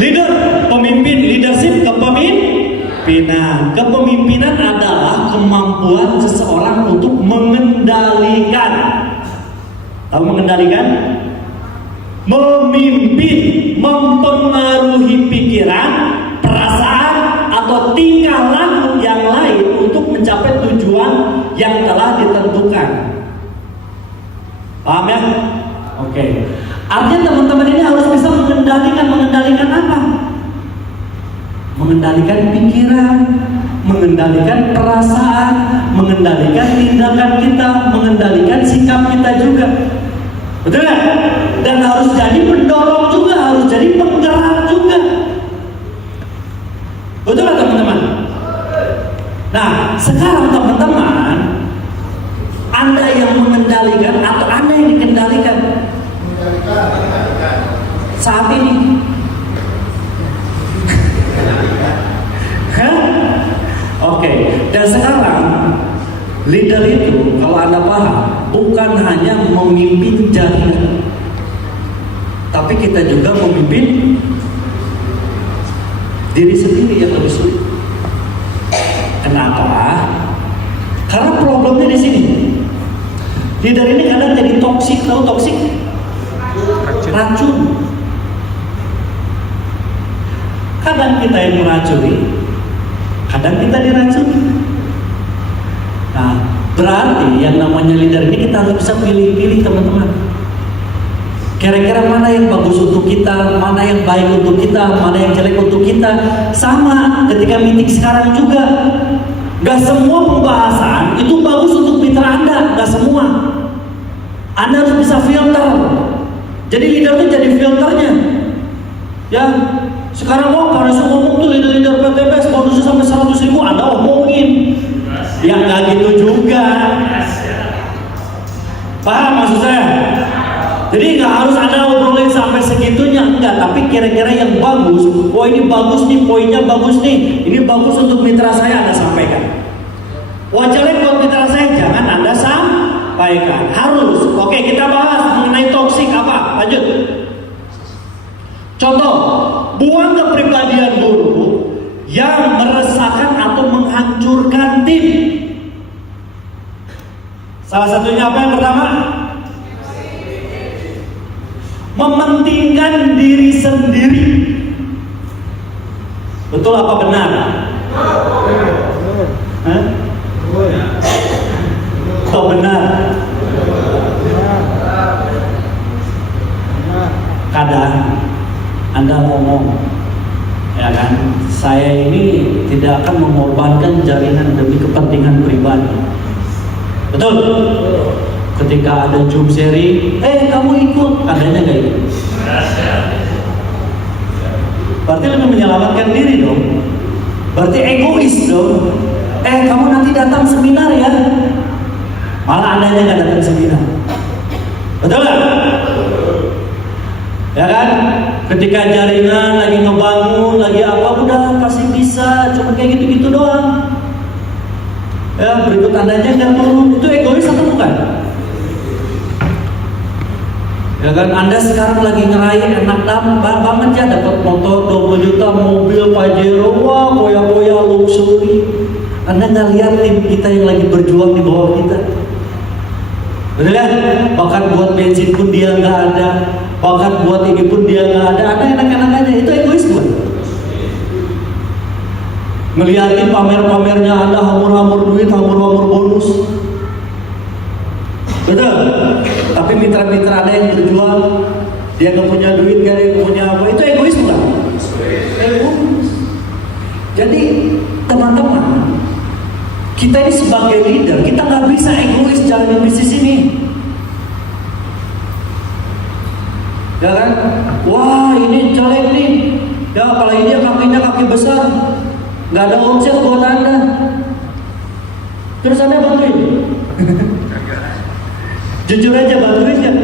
Leader, pemimpin, leadership, kepemimpinan. Kepemimpinan adalah kemampuan seseorang untuk mengendalikan. Tahu mengendalikan? Memimpin, mempengaruhi pikiran, perasaan, atau tingkah laku yang lain untuk mencapai tujuan yang telah ditentukan. Paham ya? Oke. Artinya teman-teman ini harus bisa mengendalikan apa? Mengendalikan pikiran, mengendalikan perasaan, mengendalikan tindakan kita, mengendalikan sikap kita juga. Betul kan? Dan harus jadi pendorong juga, harus jadi penggerak juga. Betul kan teman-teman? Nah, sekarang teman-teman, Anda yang mengendalikan atau Anda yang dikendalikan saat ini? Oke. Dan sekarang leader itu, kalau Anda paham, bukan hanya memimpin jaringan, tapi kita juga memimpin diri sendiri yang lebih sulit. Kenapa? Karena problemnya di sini. Leader ini kadang jadi toksik. Tahu toksik? Racun. Kadang kita yang meracuni, kadang kita diracuni. Nah, berarti yang namanya leader ini kita harus bisa pilih-pilih teman-teman. Kira-kira mana yang bagus untuk kita, mana yang baik untuk kita, mana yang jelek untuk kita. Sama ketika meeting sekarang juga, gak semua pembahasan itu bagus untuk mitra Anda, gak semua. Anda harus bisa filter. Jadi leader itu jadi filternya. Ya, sekarang Pak Resu ngomong tuh leader-leader PTPS bonusnya sampai 100.000, Anda omongin. Ya nggak gitu juga. Paham maksud saya? Jadi nggak harus Anda obrolin sampai segitunya, enggak. Tapi kira-kira yang bagus, oh ini bagus nih, poinnya bagus nih, ini bagus untuk mitra saya, Anda sampaikan. Wah jelek buat mitra saya, jangan Anda sampaikan. Harus. Oke, kita bahas mengenai toksik apa? Lanjut. Contoh, buang kepribadian buruk yang meresahkan atau menghancurkan tim. Salah satunya apa yang pertama? Mementingkan diri sendiri. Betul apa benar? Atau benar? Kadang Anda ngomong, ya kan, saya ini tidak akan mengorbankan jaringan demi kepentingan pribadi. Betul? Ketika ada Zoom seri, kamu ikut, adanya gak ikut? Berarti lebih menyelamatkan diri dong. Berarti egois dong. Kamu nanti datang seminar ya, malah adanya gak datang seminar. Betul gak? Ya kan? Ketika jaringan lagi ngebangun, lagi apa, udah pasti bisa, cuma kayak gitu-gitu doang. Ya, berikut tandanya kan turun. Itu egois atau bukan? Ya kan, Anda sekarang lagi ngerayain enak banget ya, dapat motor 20 juta, mobil Pajero, wah koya-koya luxury. Anda nggak lihat tim kita yang lagi berjuang di bawah kita. Betul ya? Bahkan buat bensin pun dia nggak ada, bahkan buat ini pun dia nggak ada. Anda enak-enak aja, itu egois bukan? Ngeliatin pamer-pamernya Anda, hamur-hamur duit, hamur-hamur bonus. Betul? Tapi mitra-mitra Anda yang berjuang, dia nggak punya duit, nggak punya apa, itu egois bukan? Egois. Jadi teman-teman, kita ini sebagai leader, kita nggak bisa egois jalanin bisnis ini. Ya kan? Wah ini jelek nih. Ya apalagi dia kakinya kaki besar, nggak ada omset buat Anda. Terus Anda bantuin? Jujur aja, bantuin kan?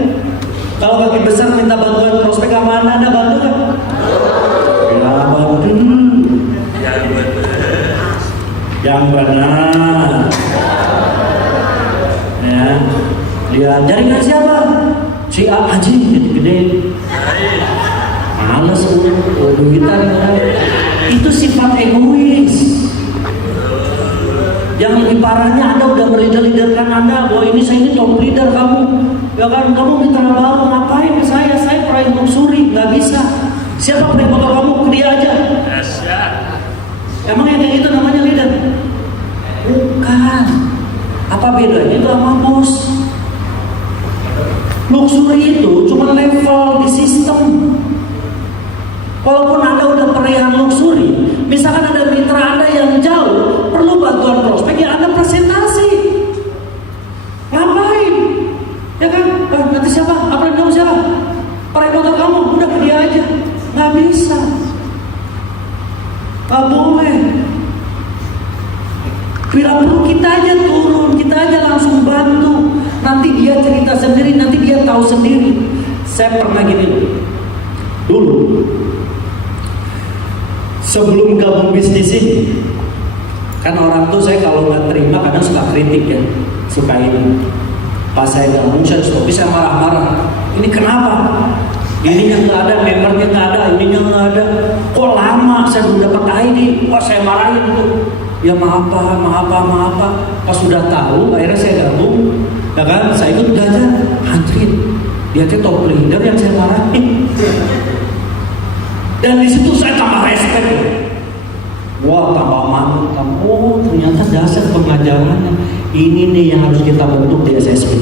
Kalau kaki besar minta bantuan prospek sama Anda bantu kan? Ya bantu. Yang benar. Ya, dia jaringan siapa? Si A Haji gede-gede. males duitan. Itu sifat egois. Yang lebih parahnya Anda udah melider-liderkan Anda bahwa saya ini top leader kamu. Ya kan, kamu mitra baru, ngapain ke saya proyek luxury, nggak bisa. Siapa proyek motor kamu? Ke dia aja. Emang yang kayak gitu namanya leader? Bukan. Apa bedanya itu sama bos? Luxury itu cuma level di sistem. Walaupun Anda udah perlihan luxury, misalkan ada mitra Anda yang jauh, perlu bantuan prospek, ya Anda presentasi. Ngapain? Ya kan? Nanti siapa? Apa kamu siapa? Proyek motor kamu, udah ke dia aja. Nggak bisa. Nggak boleh. Bila perlu kita aja turun, kita aja langsung bantu. Nanti dia cerita sendiri, nanti dia tahu sendiri. Saya pernah gini dulu. Sebelum gabung bisnis ini, kan orang tuh saya kalau nggak terima kadang suka kritik ya, suka ini. Pas saya gabung saya marah-marah. Ini kenapa? Ininya nggak ada, membernya nggak ada, ininya nggak ada. Kok lama saya belum dapat ID? Wah saya marahin tuh. Ya maaf pak. Pas sudah tahu, akhirnya saya gabung. Ya kan, saya ikut belajar. Antrin, dia tuh top leader yang saya marahin. Dan di situ saya tambah respect. Wah, tambah manut. Oh, ternyata dasar pengajarannya ini nih yang harus kita bentuk di SSB.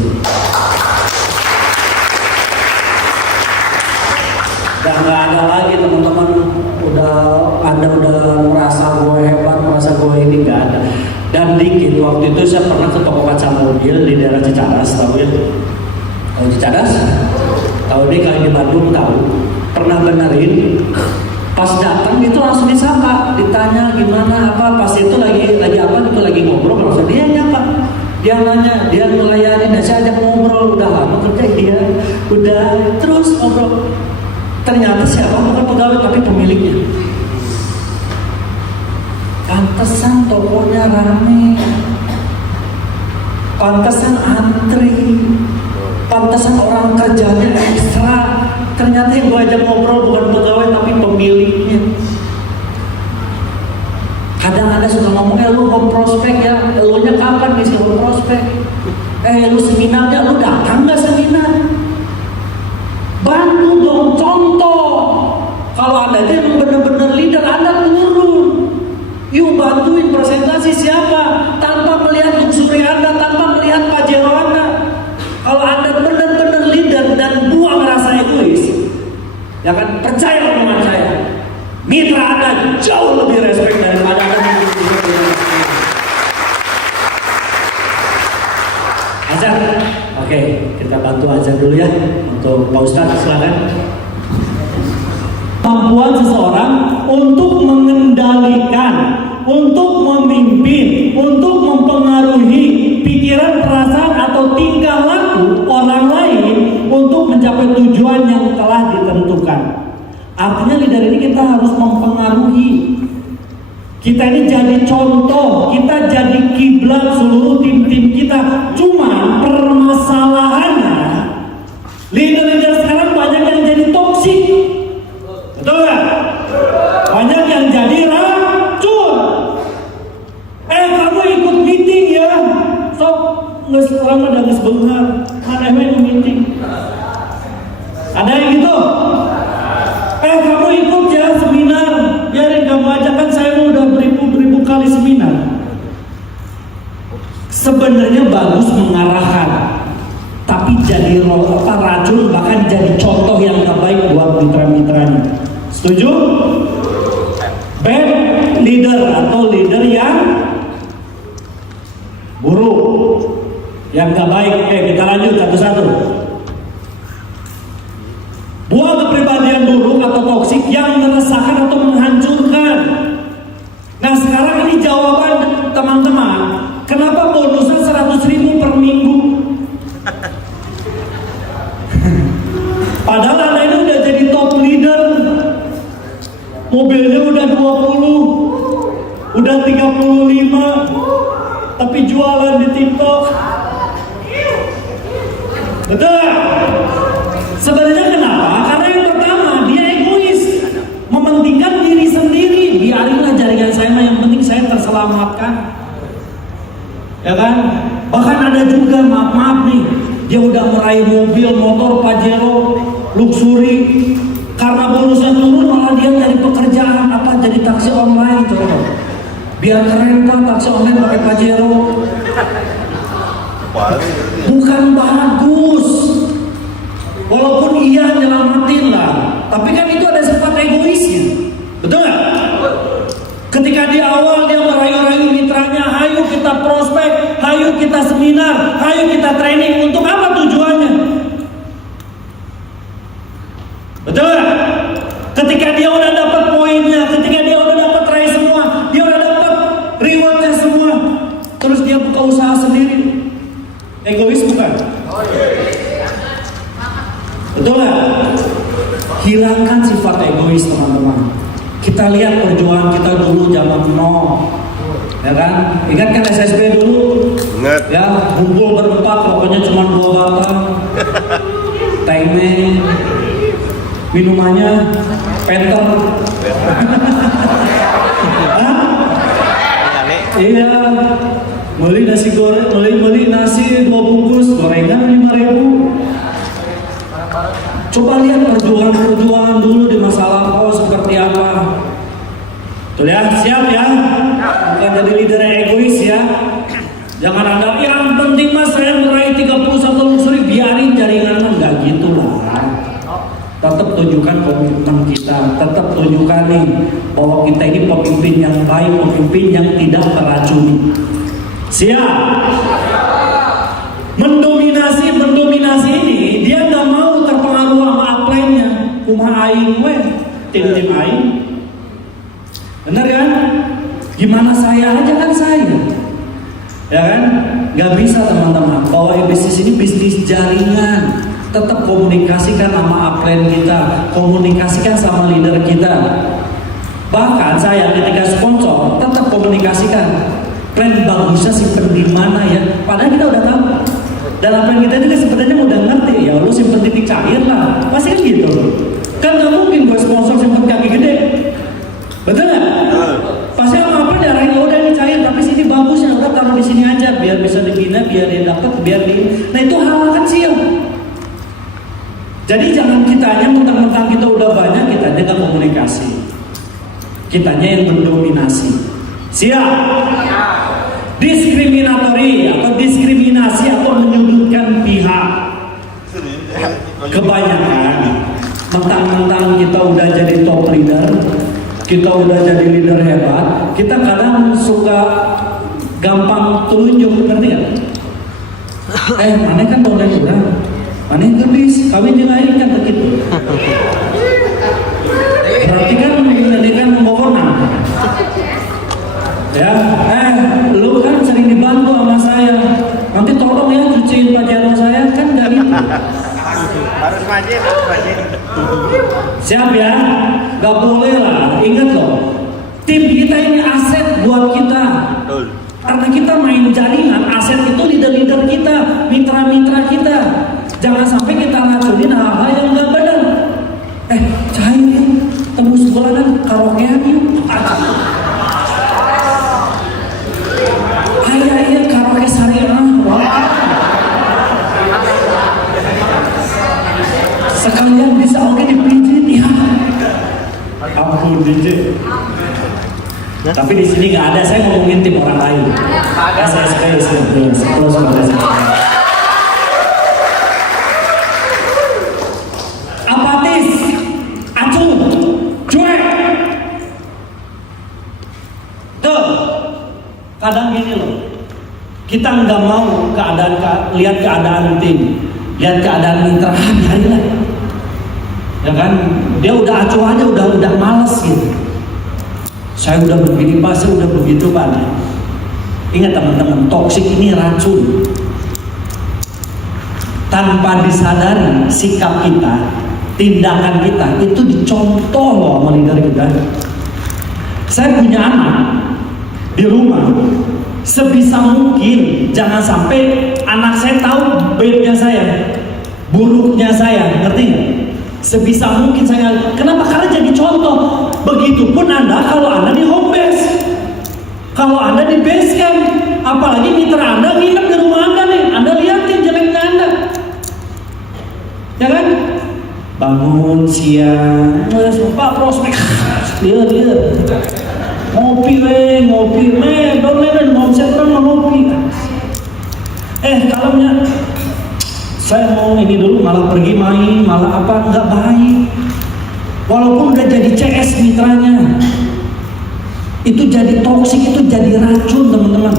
Dan nggak ada lagi teman-teman Anda udah merasa gue hebat, merasa gue ini, nggak ada. Dan dikit waktu itu saya pernah ke toko kaca mobil di daerah Cicadas, tahu ya? Tahu Cicadas? Tahu deh kalau di Bandung tahu. Pernah benerin, pas datang itu langsung disapa, ditanya gimana apa, pas itu lagi apa, itu lagi ngobrol, langsung dia nyapa, dia nanya, dia melayani, dan saya ajak ngobrol, udah lama kerja dia, udah terus ngobrol, ternyata siapa bukan pegawai tapi pemiliknya. Pantesan tokonya rame, pantesan antri, pantesan orang kerjanya ekstra. Ternyata yang gue ajak ngobrol bukan pegawai tapi pemiliknya. Kadang ada suka ngomong, lu home prospek ya, lu nya kapan ngisi home prospek? Lu seminarnya, lu datang gak seminar? Bantu dong, contoh. Kalau Anda itu yang benar-benar leader, Anda turun. Yuk bantuin presentasi siapa, tanpa melihat luxury Anda, tanpa melihat pajero Anda. Kalau Anda benar-benar leader dan buang rasa egois, ya kan, percaya omongan saya, mitra Anda jauh lebih respect daripada Anda. Azan, oke, kita bantu azan dulu ya untuk Pak Ustadz, silakan. Kemampuan seseorang untuk mengendalikan, untuk memimpin, untuk mempengaruhi pikiran, perasaan atau tingkah laku orang lain untuk mencapai tujuan yang telah ditentukan. Artinya leader ini kita harus mempengaruhi. Kita ini jadi contoh, kita jadi kiblat seluruh tim-tim kita. Cuma permasalahannya, leader-leader sekarang banyak yang jadi toksik. Betul gak? Banyak yang jadi racun. Kamu ikut meeting ya? Sok sekarang ada ngesbengar, mana yang meeting? Ada yang gitu? Kamu ikut ya seminar, biarin kamu aja, kan saya udah beribu-ribu kali seminar. Sebenarnya bagus mengarahkan, tapi jadi racun, bahkan jadi contoh yang terbaik buat mitra-mitranya. Setuju? Bad leader atau leader yang buruk, yang gak baik. Kita lanjut satu-satu. Buang kepribadian buruk atau toksik yang meresahkan atau menghancurkan. Nah sekarang ini jawaban teman-teman, kenapa bonusnya 100.000 per minggu? Padahal Anda ini udah jadi top leader, mobilnya udah 20, udah 35, tapi jualan di TikTok. Betul? Sebenarnya kenapa? Karena yang pertama, dia egois. jaringan saya mah, yang penting saya terselamatkan. Ya kan? Bahkan ada juga, maaf nih, dia udah meraih mobil, motor Pajero, luxury, karena bonusnya turun malah dia cari pekerjaan apa, jadi taksi online tuh. Biar keren kan taksi online pakai Pajero. Bukan bagus. Walaupun iya nyelamatin lah, tapi kan itu ada sifat egoisnya. Betul nggak? Ketika di awal dia merayu-rayu mitranya, hayu kita prospek, hayu kita seminar, hayu kita training, untuk apa tujuannya? Betul nggak? Ketika dia udah dapat poinnya, ketika dia udah dapat raih semua, dia udah dapat rewardnya semua, terus dia buka usaha sendiri, egois bukan? Betul nggak? Hilangkan sifat egois, teman-teman. Kita lihat perjuangan kita dulu zaman nol, ya kan? Ingat kan SSB dulu? Ingat. Ya, kumpul berempat, pokoknya cuma 2 batang, tengme, minumannya penter. Iya, beli nasi goreng, beli nasi 2 bungkus, gorengan 5.000. Coba lihat perjuangan dulu di masa lampau seperti apa. Tuh ya, siap ya? Bukan jadi leader yang egois ya. Jangan anggap yang penting mas saya meraih 31 luxury, biarin jaringan, enggak gitu lah. Tetap tunjukkan komitmen kita, tetap tunjukkan nih bahwa kita ini pemimpin yang baik, pemimpin yang tidak meracuni. Siap? Mendominasi ini dia nggak mau terpengaruh sama upline-nya. Kumaha aing we, tim aing. Benar kan? Gimana saya aja kan saya. Ya kan? Nggak bisa teman-teman. Bahwa bisnis ini bisnis jaringan. Tetap komunikasikan sama upline kita, komunikasikan sama leader kita. Bahkan saya ketika sponsor tetap komunikasikan. Plan bagusnya simpen di mana ya? Padahal kita udah tahu. Dalam plan kita juga sebenarnya udah ngerti ya, lu simpen titik cair lah, pasti kan gitu. Kan nggak mungkin gue sponsor simpen kaki gede, betul nggak? Pasti apa diarahin, udah ini cair, tapi sini bagusnya udah taruh di sini aja, biar bisa dibina, biar dia dapat, biar di. Nah itu hal kecil. Jadi jangan kitanya mentang-mentang kita udah banyak, kita nggak komunikasi, kitanya yang mendominasi. Siap? Diskriminatori atau diskriminasi atau menyudutkan pihak. Kebanyakan mentang-mentang kita udah jadi top leader, kita udah jadi leader hebat, kita kadang suka gampang telunjuk, ngerti gak? Mana kan boleh juga, mana yang bis, kami juga ini kan begitu. Berarti kan ini kan mewenang. Ya, lu kan sering dibantu sama saya. Nanti tolong ya cuciin Pajero saya, kan nggak gitu. Harus majin. Siap ya? Gak boleh lah. Ingat loh, tim kita ini aset buat kita. Karena kita main jaringan, aset itu leader-leader kita, mitra-mitra kita. Jangan sampai kita ngacurin hal-hal yang nggak benar. Cair yuk, tembus bulanan karaokean yuk. Iya karaoke syariah. Sekalian bisa oke dipijit ya. Ampun DJ. Tapi di sini nggak ada, saya ngomongin tim orang lain. Ya saya sekali apatis, acuh, cuek. Tuh, kadang gini loh. Kita nggak mau lihat keadaan tim, lihat keadaan mitra, biarinlah. Ya kan, dia udah acuh aja, udah males gitu. Saya udah begini pak, saya udah begitu pak. Ingat teman-teman, toksik ini racun. Tanpa disadari sikap kita, tindakan kita itu dicontoh loh sama leader kita. Saya punya anak di rumah. Sebisa mungkin jangan sampai anak saya tahu baiknya saya, buruknya saya, ngerti nggak? Sebisa mungkin saya, kenapa? Karena jadi contoh. Begitupun Anda kalau Anda di home base. Kalau Anda di base camp, apalagi mitra Anda nginep di rumah Anda nih, Anda liatin jeleknya Anda, ya kan? Bangun siang, Pak prospek, lihat, ngopi, dolen, mau setron ngopi. Kalamnya, saya mau ini dulu, malah pergi main, malah apa, nggak baik. Walaupun udah jadi CS mitranya, itu jadi toksik, itu jadi racun teman-teman.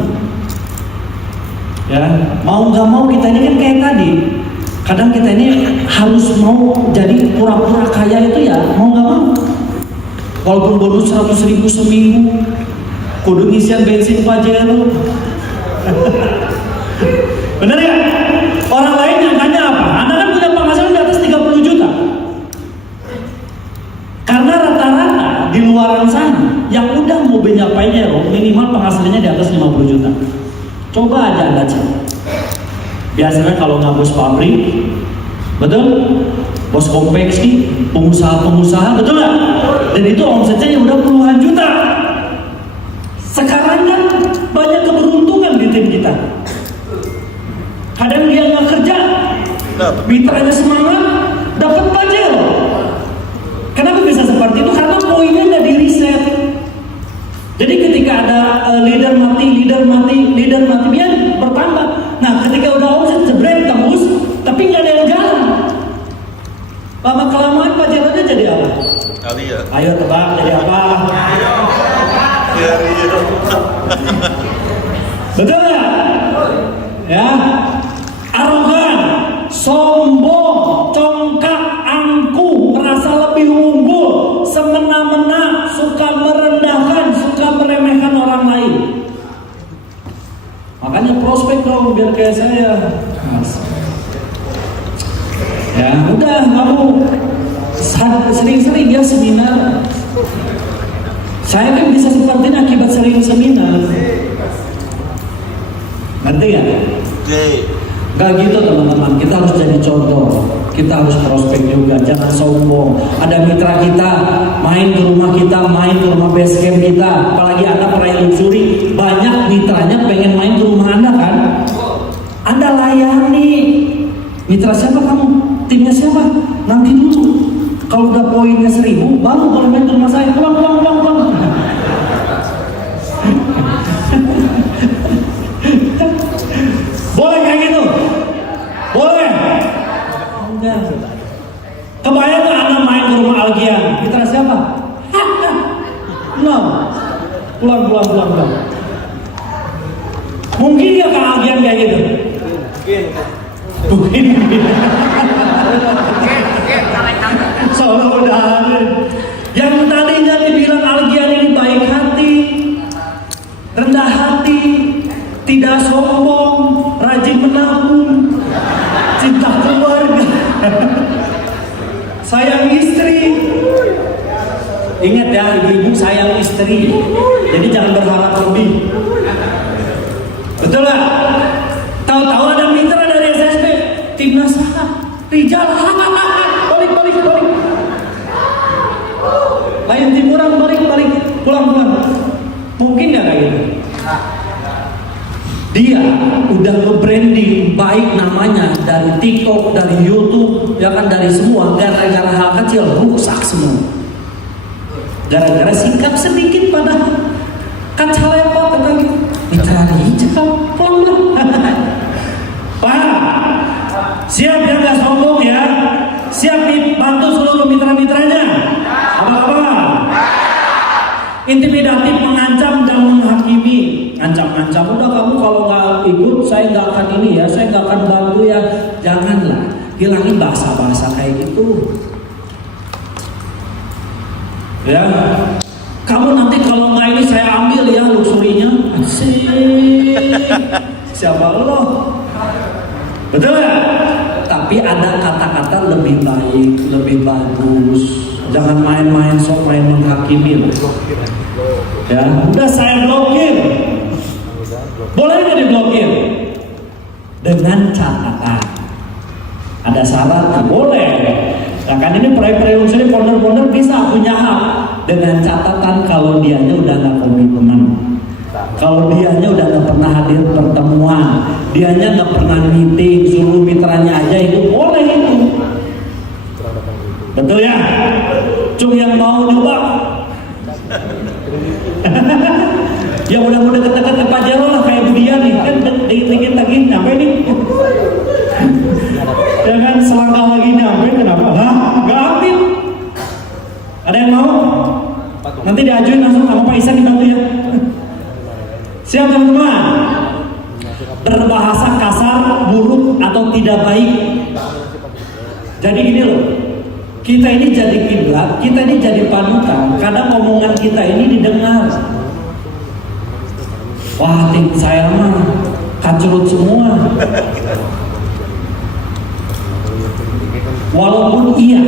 Ya, mau nggak mau kita ini kan kayak tadi. Kadang kita ini harus mau jadi pura-pura kaya itu ya, mau nggak mau. Walaupun bonus 100.000 seminggu, kudu ngisian bensin Pajero. Bener ya? Orang lain nyangkanya apa? Anda kan punya penghasilan di atas 30 juta. Karena rata-rata di luaran sana yang udah mobilnya Pajero minimal penghasilannya di atas 50 juta. Coba aja Anda cek. Biasanya kalau nggak bos pabrik, betul? Bos konveksi, pengusaha, betul nggak? Dan itu omsetnya udah puluhan juta. Sekarang kan banyak keberuntungan di tim kita. Kadang dia nggak kerja, mitranya semangat, dapat Pajero. Kenapa bisa seperti itu? Karena poinnya nggak di riset. Jadi ketika ada leader mati, dia bertambah. Nah, ketika udah omset jebret tembus, tapi nggak ada yang jalan. Lama kelamaan Pajeronya jadi apa? Alia. Ayo tebak jadi apa? Betul nggak? Ya, arogan, sombong, congkak, angkuh, merasa lebih unggul, semena-mena, suka merendahkan, suka meremehkan orang lain. Makanya prospek dong biar kayak saya. Ya udah, kamu sering-sering ya seminar. Saya kan bisa seperti ini akibat sering seminar. Ngerti ya? Gak gitu teman-teman, kita harus jadi contoh. Kita harus prospek juga, jangan sombong. Ada mitra kita, main ke rumah kita, main ke rumah base camp kita. Apalagi Anda peraih luxury, banyak mitranya pengen main ke rumah Anda kan? Anda layani. Mitra siapa kamu? Timnya siapa? Nanti dulu. Kalau udah poinnya 1000, baru boleh main ke rumah saya. Pulang. Boleh kayak gitu? Boleh? Enggak. Kebayang gak Anda main ke rumah Algian? Mitra siapa? Belum. Pulang. Mungkin gak ke Algian kayak gitu? Mungkin. Soalnya udah ada. Yang tadinya dibilang Algian ini baik hati, rendah hati, tidak sombong, rajin menabung, cinta keluarga, sayang istri. Ingat ya, ibu-ibu sayang istri, jadi jangan berharap lebih. Betul lah. Tahu-tahu ada mitra dari SSB, timnas Rijal, balik. Lain tim orang balik, pulang. Mungkin nggak kayak gitu? Dia udah nge-branding baik namanya dari TikTok, dari YouTube, ya kan, dari semua. Gara-gara hal kecil rusak semua. Gara-gara sikap sedikit padahal kaca lepas tentang mitra Rijal, pulang. Pak, siap ya, nggak sombong ya. Siap bantu seluruh mitra-mitranya. Apa-apa? Intimidatif, mengancam dan menghakimi. Ancam-ancam, udah kamu kalau nggak ikut saya nggak akan ini ya, saya nggak akan bantu ya. Janganlah, hilangin bahasa-bahasa kayak gitu. Ya, kamu nanti kalau nggak ini saya ambil ya luxurinya. Asik. Siapa lo? Betul ya? Tapi ada kata-kata lebih baik, lebih bagus. Jangan main-main sok main menghakimi. Ya, udah saya blokir. Boleh nggak diblokir? Dengan catatan. Ada syarat, boleh. Ya kan ini proyek-proyek unsur founder bisa punya hak dengan catatan kalau dianya udah nggak komitmen. Kalau dianya udah nggak pernah hadir pertemuan, dianya nggak pernah meeting, suruh mitranya aja itu boleh itu. Betul ya? Cuma yang mau coba. Ya udah deket-deket ke Pak Jarwo lah kayak Budian nih, kan dikit lagi nyampe nih. Jangan selangkah lagi nyampe, kenapa? Lah, nggak aktif. Ada yang mau? Nanti diajuin langsung sama Pak Isan dibantu ya. Siap teman-teman? Berbahasa kasar, buruk atau tidak baik. Jadi gini loh, kita ini jadi kiblat, kita ini jadi panutan. Kadang omongan kita ini didengar. Wah, tim saya mah kacurut semua. Walaupun iya,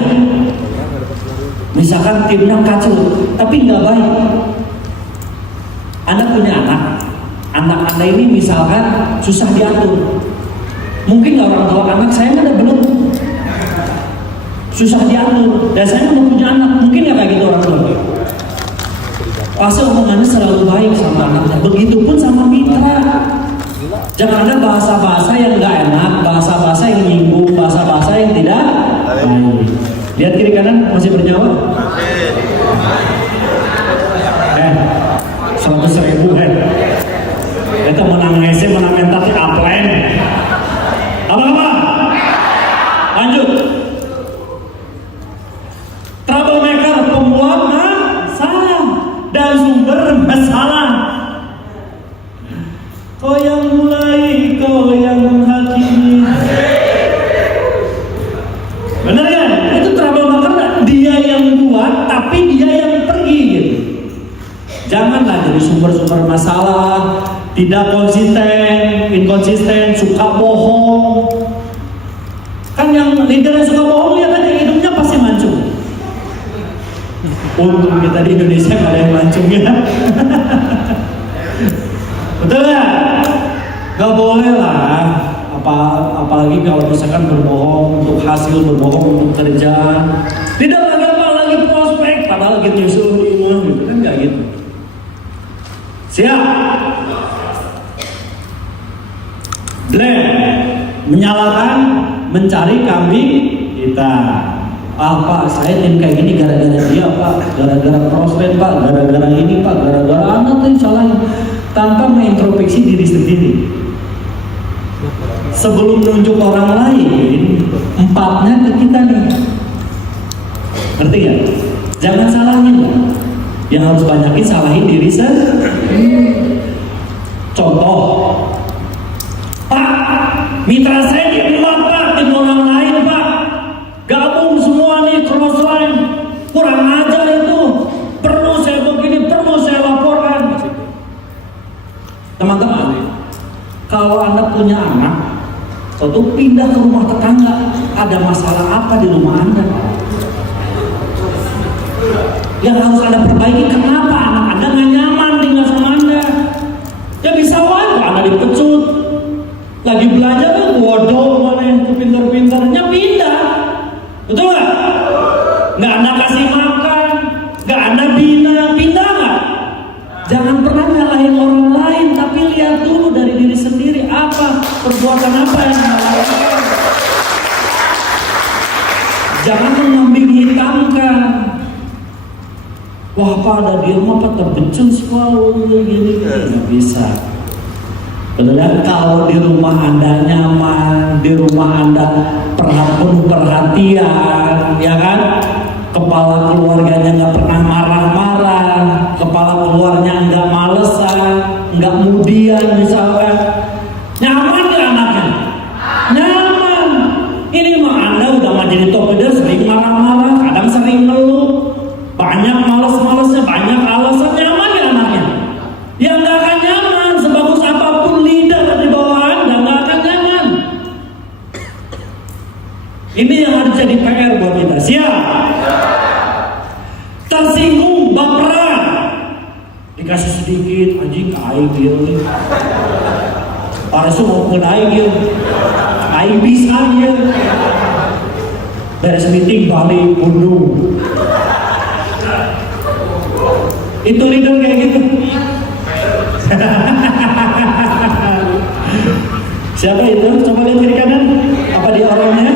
misalkan timnya kacurut, tapi nggak baik. Anda punya anak Anda ini misalkan susah diatur. Mungkin nggak orang tua anak saya kan belum susah diatur, dan saya udah punya anak, mungkin ya kayak gitu orang tua. Pasti omongannya selalu baik sama anaknya, begitupun sama mitra. Jangan ada bahasa-bahasa yang nggak enak, bahasa-bahasa yang menyinggung, bahasa-bahasa yang tidak baik. Lihat kiri kanan masih berjawab. 100.000 itu menang EC, menang mental di upline. Apa? Lanjut. Troublemaker, pembuat masalah dan sumber masalah. Kau yang mulai, kau yang menghakimi. Benar kan? Itu troublemaker, dia yang buat, tapi dia yang pergi. Janganlah jadi sumber-sumber masalah, tidak konsisten, inkonsisten, suka bohong. Kan yang leader yang suka bohong, lihat aja hidupnya pasti mancung. Untung kita di Indonesia nggak ada yang mancung ya. Betul nggak? Gak boleh lah. Apalagi kalau misalkan berbohong untuk hasil, berbohong untuk kerja. Tidak ada lagi prospek, padahal lagi nyusul imam gitu kan, nggak gitu. Siap. Menyalahkan, mencari kambing kita. Pak, saya tim kayak gini gara-gara dia Pak, gara-gara prospek Pak, gara-gara ini Pak, gara-gara anak tuh salahin, tanpa mengintrospeksi diri sendiri. Sebelum menunjuk orang lain, empatnya ke kita nih. Ngerti ya? Jangan salahin. Yang harus banyakin salahin diri sendiri. Contoh, Pak, mitra saya di luar Pak, tim orang lain Pak, gabung semua nih cross line, kurang ajar itu, perlu saya begini, perlu saya laporkan. Teman-teman, kalau Anda punya anak, tentu pindah ke rumah tetangga, ada masalah apa di rumah Anda? Yang harus Anda perbaiki, kenapa anak Anda nggak nyaman tinggal sama Anda? Ya bisa wajar Anda dipecut, lagi belajar kan bodoh, mana yang pintar-pintarnya pindah, betul nggak? Nggak Anda kasih makan, nggak Anda bina, pindah nggak? Jangan pernah nyalahin orang lain, tapi lihat dulu dari diri sendiri, apa perbuatan apa yang Anda lakukan. Jangan mengambing hitamkan. Wah Pak, ada dia mah Pak terbencus gini, nggak bisa. Benar, kalau di rumah Anda nyaman, di rumah Anda penuh perhatian, ya kan? Kepala keluarganya nggak pernah marah-marah, kepala keluarnya nggak malesan, nggak mudian misalkan, nyaman nggak anaknya? Nyaman. Ini mah Anda udah nggak jadi top leader, sering marah-marah, kadang sering ngeluh, banyak males-malesnya, banyak alasan, nyaman nggak anaknya? Ya nggak akan nyaman, sebagus apapun leader di bawah Anda nggak akan nyaman. Ini yang harus jadi PR buat kita. Siap? Tersinggung, baperan, dikasih sedikit, anjing aing dia nih. Paresu mau aing dia, aing bisa dia. Beres meeting balik bunuh. Itu leader kayak gitu. Siapa itu? Coba lihat kiri kanan. Apa dia orangnya?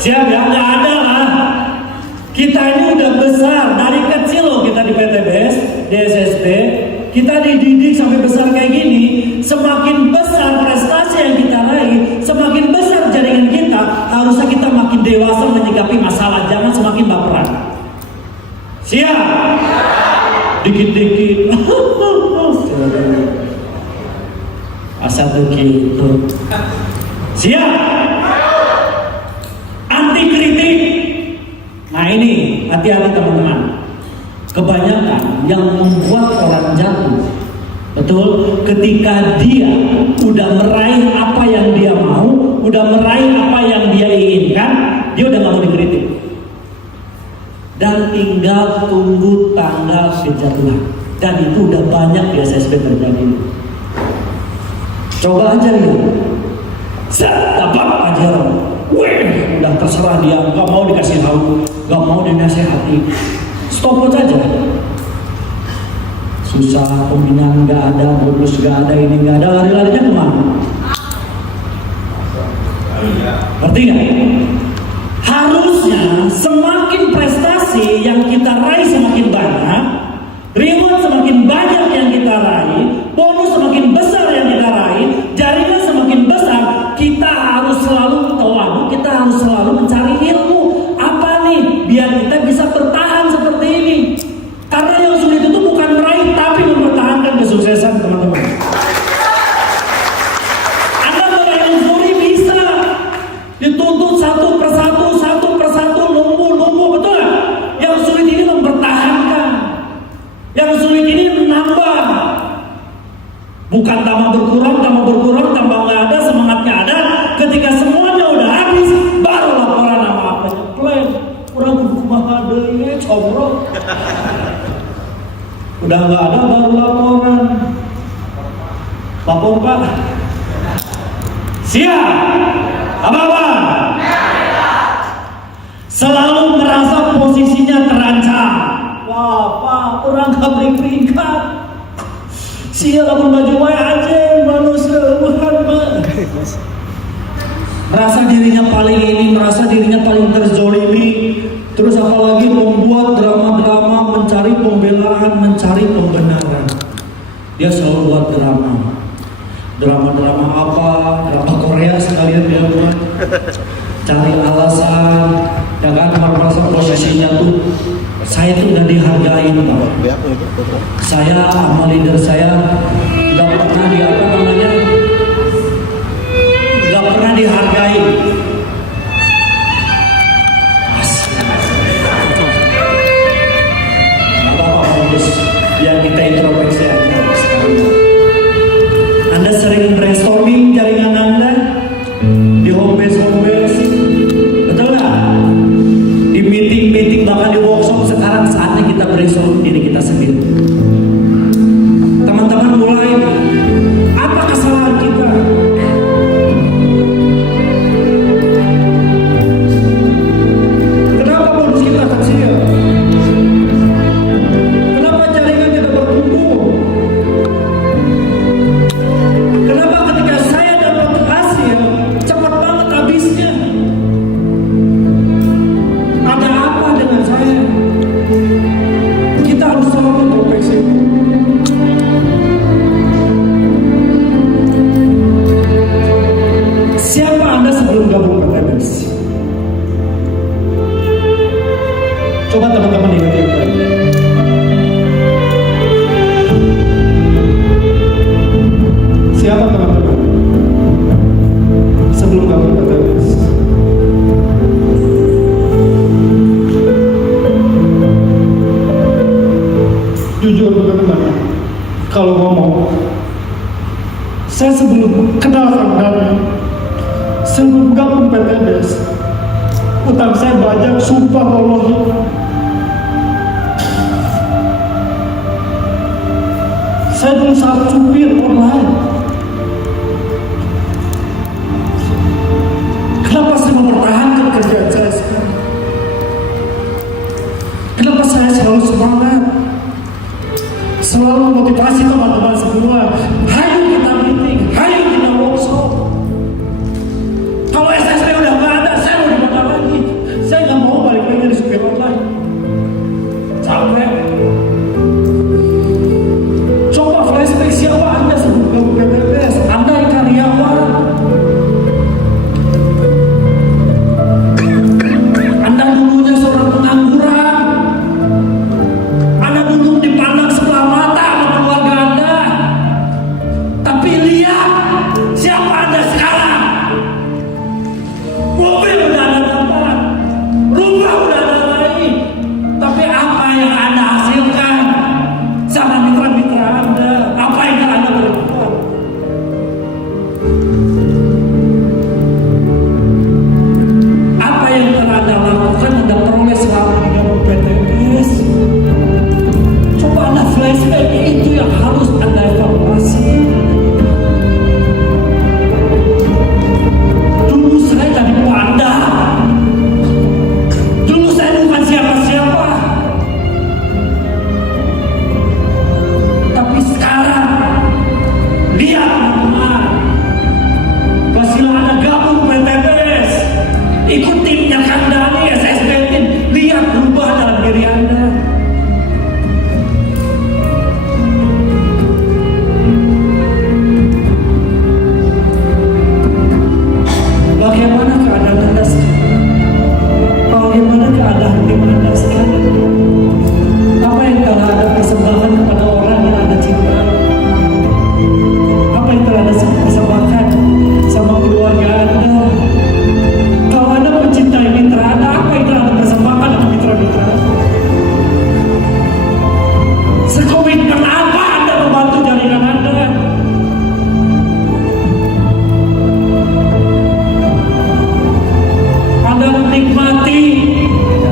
Siap ya? Nggak ada lah. Kita ini udah besar dari kecil loh, kita di PTBS, di SSB. Kita dididik sampai besar kayak gini. Semakin besar prestasi yang kita raih, semakin besar jaringan kita, harusnya kita makin dewasa menyikapi masalah, jangan semakin baperan. Siap? Dikit-dikit. Asal begitu. Siap? Anti kritik. Nah ini, hati-hati teman-teman. Kebanyakan yang membuat orang jatuh, betul, ketika dia udah meraih apa yang dia mau, udah meraih apa yang dia inginkan, dia udah gak mau dikritik. Dan tinggal tunggu tanggal kejatuhan. Dan itu udah banyak di SSB terjadi. Coba aja lihat. Dapat aja. Wih, udah terserah dia, gak mau dikasih tahu, gak mau dinasehati. Stop aja. Susah, pembinaan gak ada, bonus gak ada, ini gak ada, lari-larinya kemana? Ngerti gak? Harusnya semakin prestasi yang kita raih semakin banyak, reward semakin banyak yang kita raih, bonus semakin besar yang kita raih, jaringan semakin besar, kita harus selalu tahu, kita harus selalu mencari ilmu. Apa nih? Biar kita bisa bertahan seperti ini. Karena yang sulit itu bukan meraih, tapi mempertahankan kesuksesan, teman-teman. Anda meraih eufori bisa dituntut satu persatu, nunggu, betul gak? Yang sulit ini mempertahankan. Yang sulit ini menambah. Bukan tambah berkurang, tambah nggak ada, semangatnya ada. Ketika semuanya udah habis, baru laporan sama apanya. Klaim, kurang kumaha deui cobrok. Udah nggak ada, baru laporan. Lapor Pak. Siap. Apa? Selalu merasa posisinya terancam. Wah Pak, orang gak beri peringkat. Sia lamun baju wae aja manusia Muhammad. Merasa dirinya paling ini, merasa dirinya paling terzolimi. Terus apalagi membuat drama-drama, mencari pembelaan, mencari pembenaran. Dia selalu buat drama. Drama-drama apa? Drama Korea sekalian dia buat. Cari alasan, ya kan, merasa posisinya tuh saya tuh gak dihargain Pak. Saya sama leader saya gak pernah gak pernah dihargai. Gak apa-apa bagus, biar kita introspeksi aja. Anda sering brainstorming jaringan Anda di home base, betul gak? Di meeting, bahkan di workshop. Sekarang saatnya kita brainstorm diri kita sendiri. Teman-teman mulai, apa kesalahan kita? Kenapa bonus kita kecil? Kenapa jaringan kita bertumbuh? Kenapa ketika saya dapat hasil cepat banget habisnya? Ada apa dengan saya? Kita harus selalu introspeksi. Siapa Anda sebelum gabung PTBS? Coba teman-teman ingat-ingat. Siapa teman-teman sebelum gabung PTBS? Jujur teman-teman, kalau ngomong, saya sebelum kenal Kang Dani, sebelum gabung PTBS, utang saya banyak, sumpah wallahi. Saya dulu saat supir online. Kenapa saya mempertahankan kerjaan saya sekarang? Kenapa saya selalu semangat? selalu motivasi teman-teman semua. Hayo kita meeting, hayo kita workshop. Kalau SSB udah nggak ada, saya mau di mana lagi? Saya nggak mau balik lagi di supir online. Capek. Coba flashback, siapa Anda sebelum gabung PTPS? Anda karyawan. Anda dulunya seorang pengangguran. Anda dulu dipandang sebelah mata sama keluarga Anda. Tapi lihat siapa Anda sekarang. Mobil udah ada dapat, rumah udah ada lain. Tapi apa yang Anda hasilkan sama mitra-mitra Anda? Apa yang Anda berbuat? Apa yang telah Anda lakukan, Anda peroleh selama di dalam PTPS? Coba Anda flashback, itu yang harus Anda evaluasi. Dulu saya dari Panda. Dulu saya bukan siapa-siapa. Tapi sekarang, lihat teman-teman. Pastilah Anda gabung PTPS. Ikut timnya Kang Dani, SSB Team. Lihat berubah dalam diri Anda. Bagaimana keadaan Anda sekarang? Bagaimana keadaan hidup Anda sekarang? Apa yang telah Anda persembahkan kepada orang yang Anda cintai? Apa yang telah Anda persembahkan sama keluarga Anda? Kalau Anda mencintai mitra Anda, apa yang telah Anda persembahkan sama mitra-mitra Anda? Sekomitmen apa Anda membantu jaringan Anda? Anda menikmati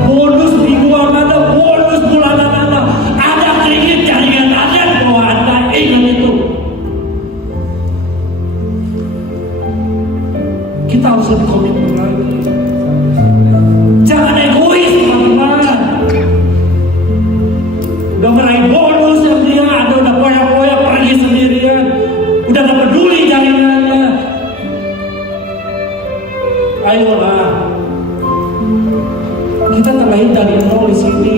bonus mingguan Anda, bonus bulanan Anda. Ada kredit jaringan Anda di bawah Anda. Ingat itu. Kita harus lebih komitmen lagi. Jangan egois, teman-teman. Udah meraih bonus yang dia ada, udah koyak-koyak pergi sendirian, udah gak peduli jaringannya. Ayolah, kita terlahir dari nol di sini.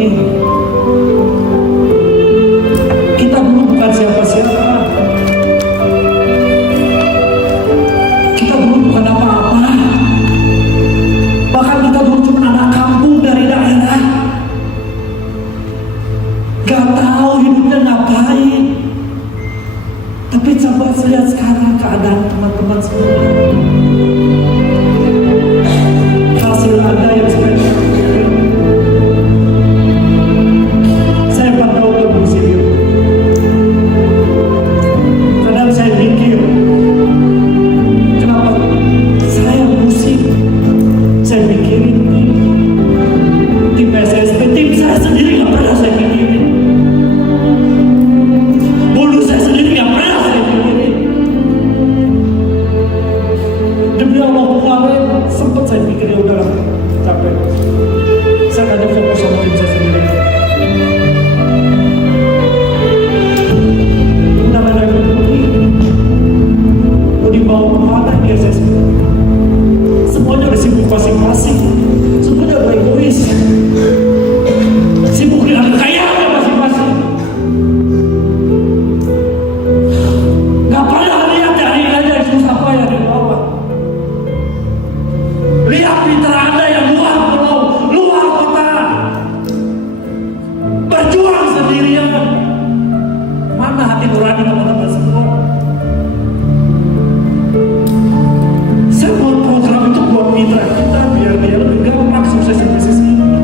Kita dulu bukan siapa-siapa. Kita dulu bukan apa-apa. Bahkan kita dulu cuma anak kampung dari daerah. Gak tahu hidupnya ngapain. Tapi coba lihat sekarang keadaan teman-teman semua. Hasil Anda yang sekarang. Saya pantau ke sini. Kadang saya mikir, kenapa saya musik? Saya mikirin tim SSB, tim saya sendiri nggak pernah saya mikirin. Bonus saya sendiri nggak pernah saya mikirin. Demi Allah kemarin sempat saya pikir ya udahlah, capek. Saya hanya fokus sama tim saya sendiri. Udah ada yang pergi, mau dibawa kemana dia SSB? Semuanya udah sibuk masing-masing. Semuanya udah egois. Sibuk dengan kayanya masing-masing. Gak pernah lihat jaringannya yang susah payah di bawah. Lihat mitra Anda yang luar pulau, luar kota, berjuang sendirian. Mana hati nurani teman-teman semua? Saya buat program itu buat mitra kita biar dia lebih gampang sukses di bisnis ini.